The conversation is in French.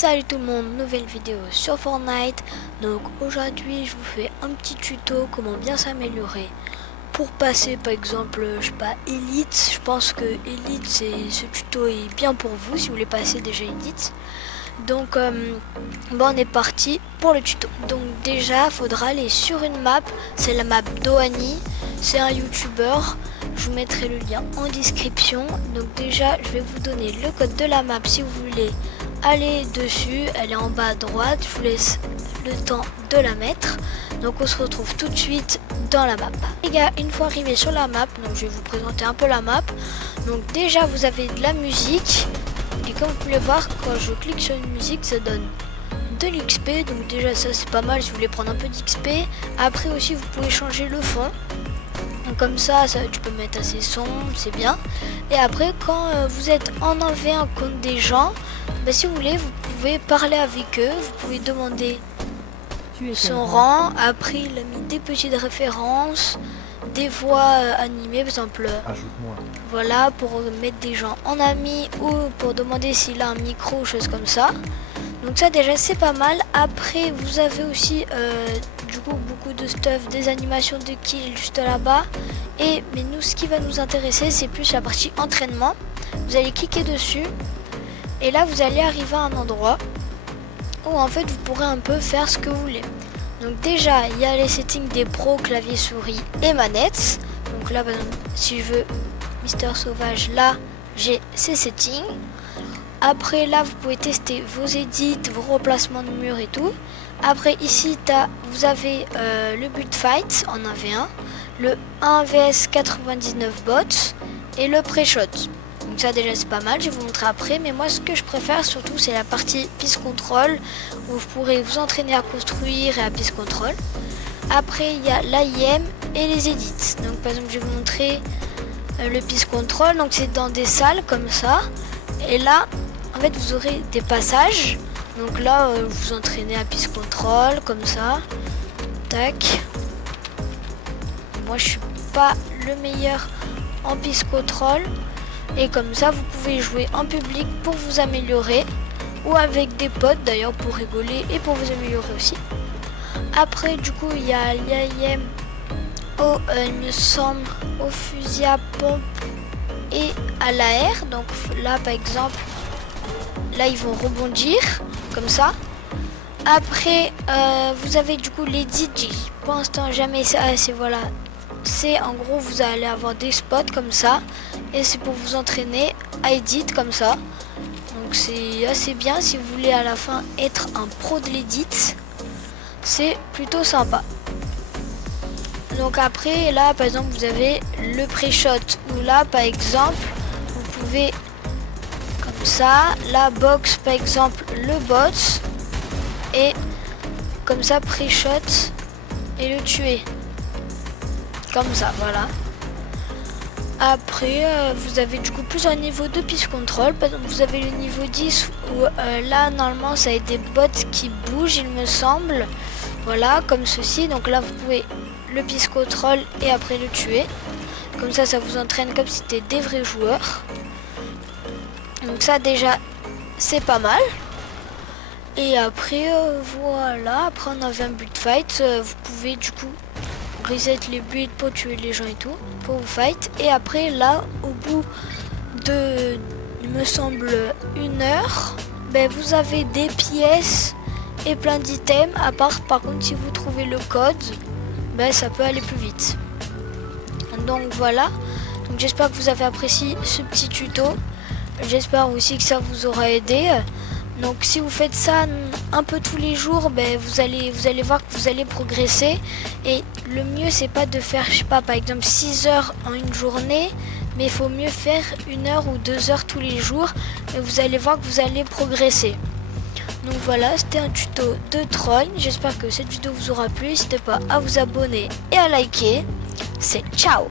Salut tout le monde, nouvelle vidéo sur Fortnite. Donc aujourd'hui je vous fais un petit tuto comment bien s'améliorer pour passer par exemple, je sais pas, Elite. Je pense que Elite, ce tuto est bien pour vous si vous voulez passer déjà Elite. Donc bon, on est parti pour le tuto. Donc déjà il faudra aller sur une map, c'est la map Dohani, c'est un youtubeur. Je vous mettrai le lien en description. Donc déjà je vais vous donner le code de la map si vous voulez aller dessus, elle est en bas à droite. Je vous laisse le temps de la mettre. Donc on se retrouve tout de suite dans la map. Les gars, une fois arrivé sur la map, donc je vais vous présenter un peu la map. Donc déjà vous avez de la musique, et comme vous pouvez voir, quand je clique sur une musique, ça donne de l'XP. Donc déjà ça c'est pas mal si vous voulez prendre un peu d'XP. Après aussi vous pouvez changer le fond. Donc comme ça tu peux mettre assez sombre, c'est bien. Et après quand vous êtes en 1v1 contre des gens, bah, si vous voulez vous pouvez parler avec eux, vous pouvez demander son rang. Après il a mis des petites références, des voix animées, par exemple voilà, pour mettre des gens en ami ou pour demander s'il a un micro ou chose comme ça. Donc ça déjà c'est pas mal. Après vous avez aussi du coup beaucoup de stuff, des animations de kill juste là-bas. Mais nous ce qui va nous intéresser c'est plus la partie entraînement. Vous allez cliquer dessus et là vous allez arriver à un endroit où en fait vous pourrez un peu faire ce que vous voulez. Donc déjà il y a les settings des pros, clavier, souris et manettes. Donc là par exemple, si je veux Mister Sauvage, là j'ai ces settings. Après là vous pouvez tester vos edits, vos remplacements de murs et tout. Après ici vous avez le build fight en 1v1, le 1 vs 99 bots et le pré-shot. Donc ça déjà c'est pas mal, je vais vous montrer après. Mais moi ce que je préfère surtout c'est la partie piste control, où vous pourrez vous entraîner à construire et à piste control. Après il y a l'AIM et les edits. Donc par exemple je vais vous montrer le piste control. Donc c'est dans des salles comme ça. Et là en fait vous aurez des passages. Donc là vous vous entraînez à piste control comme ça. Tac. Moi je suis pas le meilleur en piste control. Et comme ça vous pouvez jouer en public pour vous améliorer, ou avec des potes d'ailleurs pour rigoler et pour vous améliorer aussi. Après du coup il y a l'IAM il me semble au fusil à pompe et à l'AR. Donc là par exemple là ils vont rebondir comme ça. Après vous avez du coup les DJ. Pour l'instant jamais c'est voilà. C'est en gros vous allez avoir des spots comme ça. Et c'est pour vous entraîner à edit comme ça. Donc c'est assez bien si vous voulez à la fin être un pro de l'edit. C'est plutôt sympa. Donc après là par exemple vous avez le pré-shot, où là par exemple vous pouvez comme ça, la box par exemple le bot, et comme ça pré-shot et le tuer. Comme ça, voilà. Après vous avez du coup plusieurs niveaux de piste control. Par exemple vous avez le niveau 10 où là normalement ça a des bots qui bougent il me semble. Voilà comme ceci. Donc là vous pouvez le piste control et après le tuer. Comme ça ça vous entraîne comme si c'était des vrais joueurs. Donc ça déjà c'est pas mal. Et après voilà, après on avait un build fight. Vous pouvez du coup reset les builds pour tuer les gens et tout, pour vous fight. Et après là au bout de il me semble 1 heure, ben, vous avez des pièces et plein d'items. À part par contre si vous trouvez le code, ben, ça peut aller plus vite. Donc voilà, donc j'espère que vous avez apprécié ce petit tuto. J'espère aussi que ça vous aura aidé. Donc si vous faites ça un peu tous les jours, ben, vous allez voir que vous allez progresser. Et le mieux c'est pas de faire, je sais pas, par exemple 6 heures en une journée, mais il faut mieux faire 1 heure ou 2 heures tous les jours. Et vous allez voir que vous allez progresser. Donc voilà, c'était un tuto de troll. J'espère que cette vidéo vous aura plu. N'hésitez pas à vous abonner et à liker. C'est ciao!